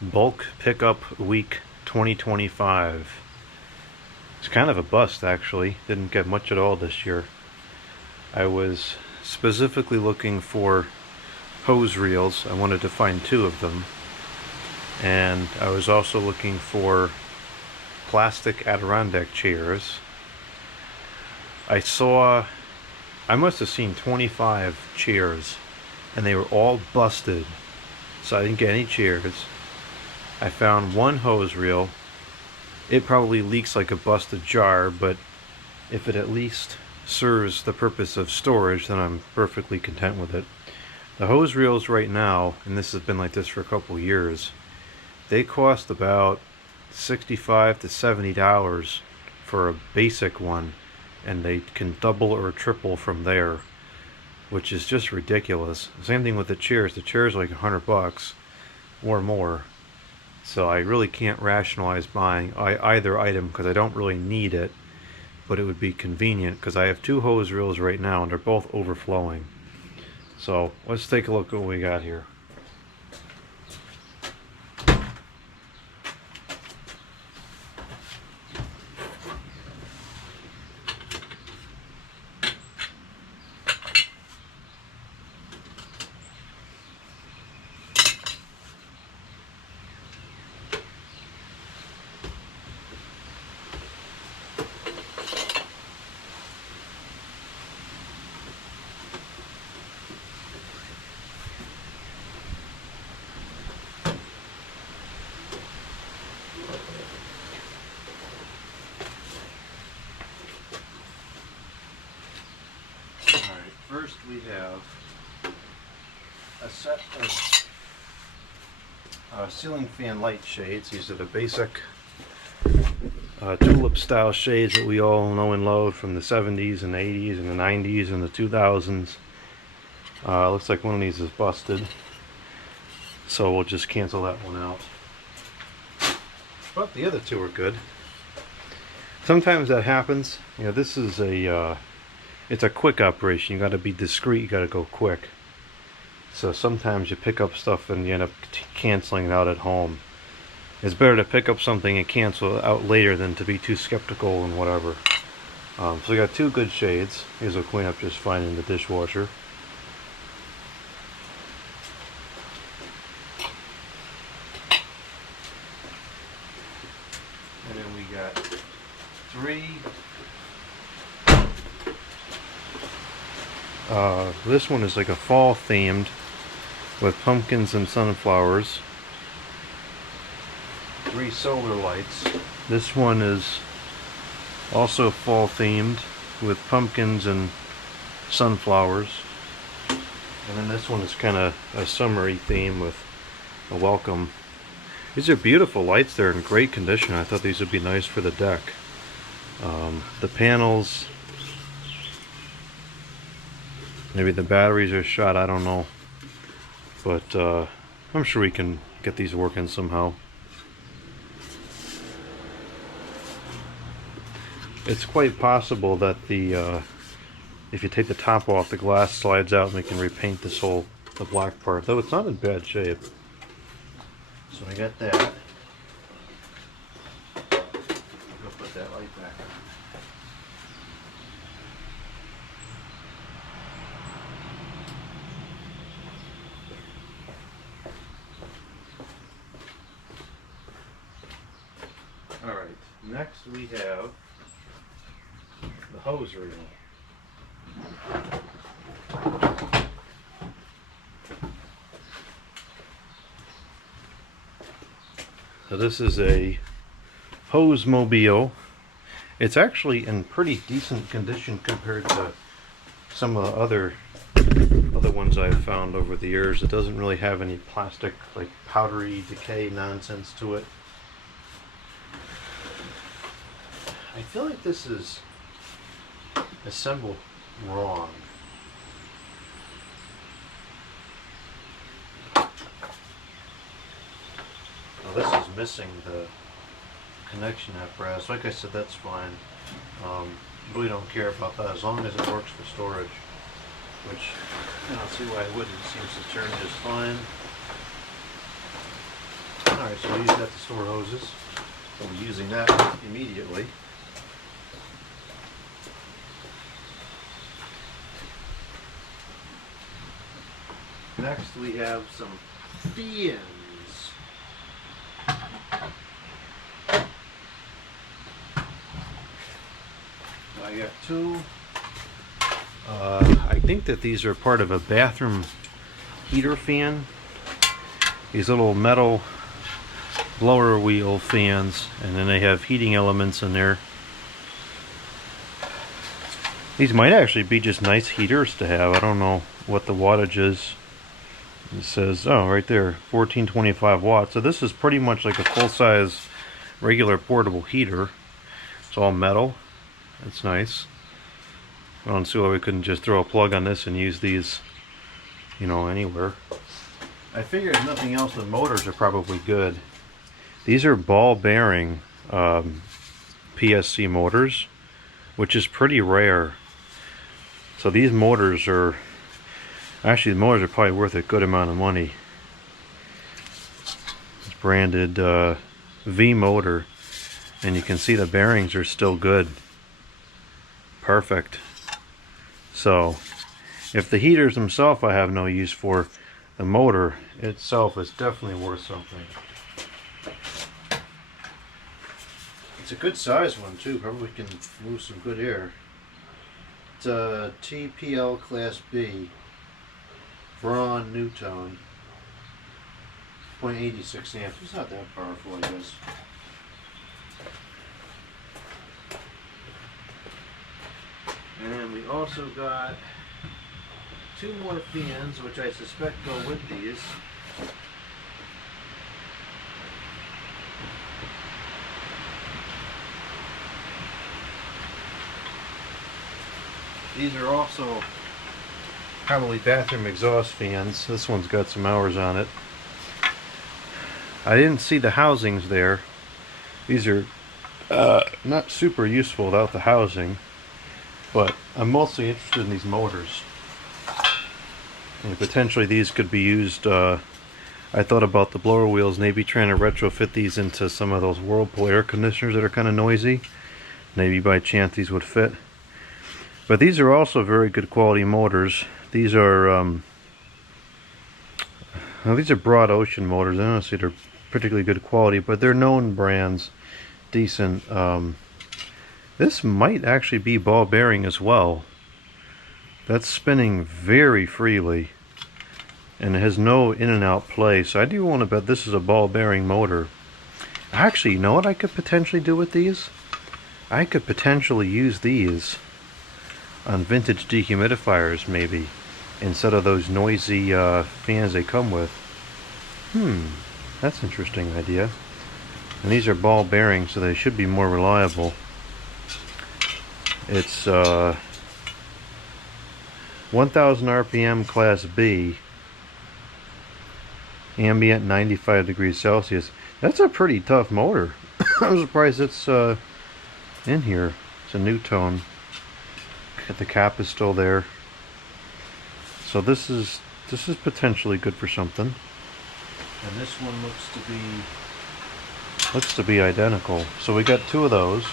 Bulk pickup week 2025. It's kind of a bust, actually. Didn't get much at all this year. I was specifically looking for hose reels. I wanted to find 2 of them. And I was also looking for plastic Adirondack chairs. I must have seen 25 chairs, and they were all busted. So I didn't get any chairs. I found 1 hose reel. It probably leaks like a busted jar, but if it at least serves the purpose of storage, then I'm perfectly content with it. The hose reels right now, and this has been like this for a couple years, they cost about $65 to $70 for a basic one, and they can double or triple from there, which is just ridiculous. Same thing with the chairs. The chairs are like $100 or more. So I really can't rationalize buying either item because I don't really need it, but it would be convenient because I have 2 hose reels right now and they're both overflowing. So let's take a look at what we got here. First we have a set of ceiling fan light shades. These are the basic tulip style shades that we all know and love from the 70s and 80s and the 90s and the 2000s. Looks like one of these is busted, so we'll just cancel that one out. But the other 2 are good. Sometimes that happens. You know, this is it's a quick operation. You got to be discreet. You got to go quick. So sometimes you pick up stuff and you end up canceling it out at home. It's better to pick up something and cancel it out later than to be too skeptical and whatever. So we got 2 good shades. These will clean up just fine in the dishwasher. And then we got 3. This one is like a fall themed with pumpkins and sunflowers. 3 solar lights. This one is also fall themed with pumpkins and sunflowers. And then this one is kind of a summery theme with a welcome. These are beautiful lights. They're in great condition. I thought these would be nice for the deck. The panels, maybe the batteries are shot, I don't know. But I'm sure we can get these working somehow. It's quite possible that if you take the top off, the glass slides out and we can repaint the black part. Though it's not in bad shape. So I got that. I'll put that light back on. Alright, next we have the hose reel. So this is a hose mobile. It's actually in pretty decent condition compared to some of the other ones I've found over the years. It doesn't really have any plastic, like powdery decay nonsense to it. I feel like this is assembled wrong. Well, this is missing the connection apparatus. Like I said, that's fine. Really don't care about that as long as it works for storage, which I don't see why it wouldn't. It seems to turn just fine. Alright, Alright, so I use that to store hoses. So we're using that immediately. Next we have some fins. I got two. I think that these are part of a bathroom heater fan. These little metal blower wheel fans, and then they have heating elements in there. These might actually be just nice heaters to have. I don't know what the wattage is. It says, oh, right there, 1425 watts. So this is pretty much like a full-size regular portable heater. It's all metal. That's nice. I don't see why we couldn't just throw a plug on this and use these, you know, anywhere. I figured if nothing else, the motors are probably good. These are ball bearing PSC motors, which is pretty rare. So these motors are, actually the motors are probably worth a good amount of money. It's branded V motor, and you can see the bearings are still good. Perfect. So if the heaters themselves I have no use for, the motor itself is definitely worth something. It's a good size one too, probably can move some good air. It's a TPL Class B, Braun Newton, 0.86 amps. It's not that powerful, I guess. And we also got two more fans, which I suspect go with these. These are also probably bathroom exhaust fans. This one's got some hours on it. I didn't see the housings there. These are not super useful without the housing, but I'm mostly interested in these motors. And potentially these could be used, I thought about the blower wheels, maybe trying to retrofit these into some of those Whirlpool air conditioners that are kind of noisy. Maybe by chance these would fit. But these are also very good quality motors. These are well, these are Broad Ocean motors. I don't see they're particularly good quality, but they're known brands, decent. This might actually be ball bearing as well. That's spinning very freely, and it has no in and out play. So I do want to bet this is a ball bearing motor. Actually, you know what I could potentially do with these? I could potentially use these on vintage dehumidifiers, maybe, instead of those noisy fans they come with. That's an interesting idea. And these are ball bearings, so they should be more reliable. It's 1000 RPM Class B, ambient 95 degrees Celsius. That's a pretty tough motor. I'm surprised it's in here. It's a Newton. The cap is still there. So this is potentially good for something. And this one looks to be identical. So we got two of those.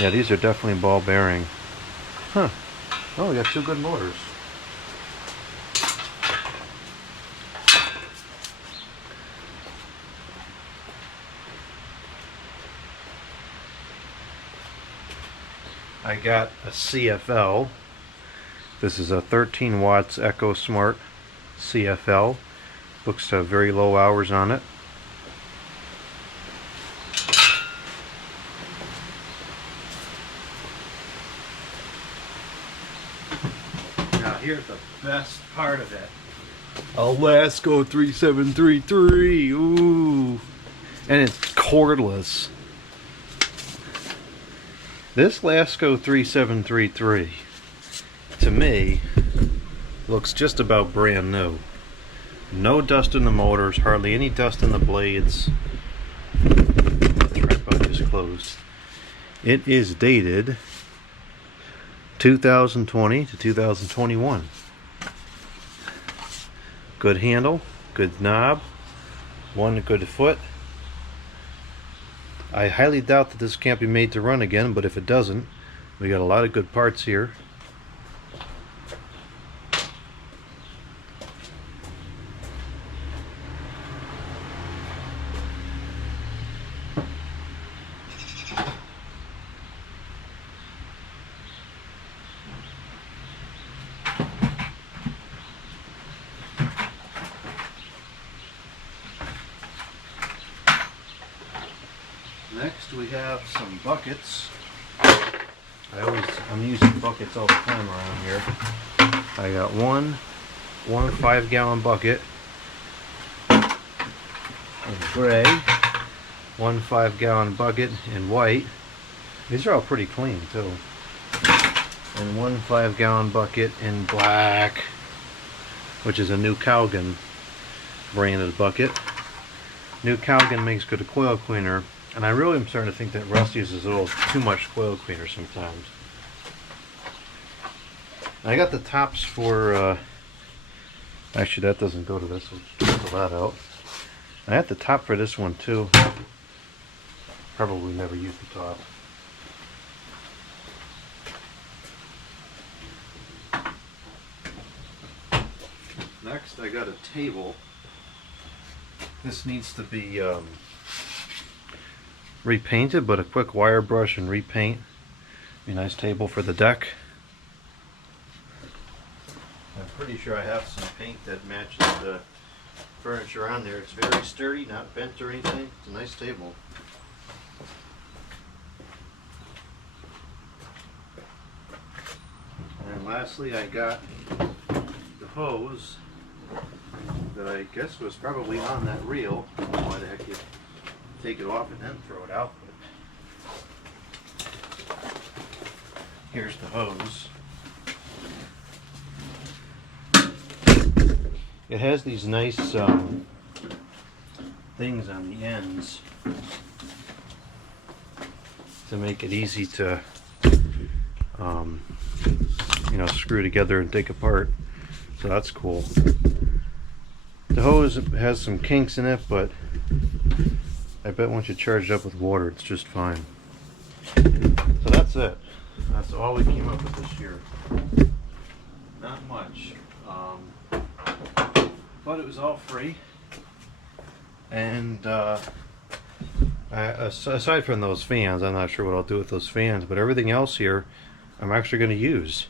Yeah, these are definitely ball bearing. Huh. Oh, we got two good motors. I got a CFL. This is a 13 watts Echo Smart CFL. Looks to have very low hours on it. Now here's the best part of it. A Lasko 3733. Ooh. And it's cordless. This Lasko 3733, to me, looks just about brand new. No dust in the motors, hardly any dust in the blades. The tripod is closed. It is dated 2020 to 2021. Good handle, good knob, one good foot. I highly doubt that this can't be made to run again, but if it doesn't, we got a lot of good parts here. Next we have some buckets. I'm using buckets all the time around here. I got one 5-gallon bucket in gray, one 5-gallon bucket in white. These are all pretty clean too. And one 5-gallon bucket in black, which is a New Calgon branded bucket. New Calgon makes good coil cleaner. And I really am starting to think that Russ uses a little too much coil cleaner sometimes. I got the tops for, actually that doesn't go to this, we'll pull that out. I have the top for this one too. Probably never use the top. Next I got a table. This needs to be repainted, but a quick wire brush and repaint. Be a nice table for the deck. I'm pretty sure I have some paint that matches the furniture on there. It's very sturdy, not bent or anything. It's a nice table. And lastly, I got the hose that I guess was probably on that reel. I don't know why the heck you take it off and then throw it out, but here's the hose. It has these nice things on the ends to make it easy to you know, screw together and take apart, so that's cool. The hose has some kinks in it, but I bet once you charge it up with water, it's just fine. So that's it. That's all we came up with this year. Not much. But it was all free. And aside from those fans, I'm not sure what I'll do with those fans, but everything else here I'm actually going to use.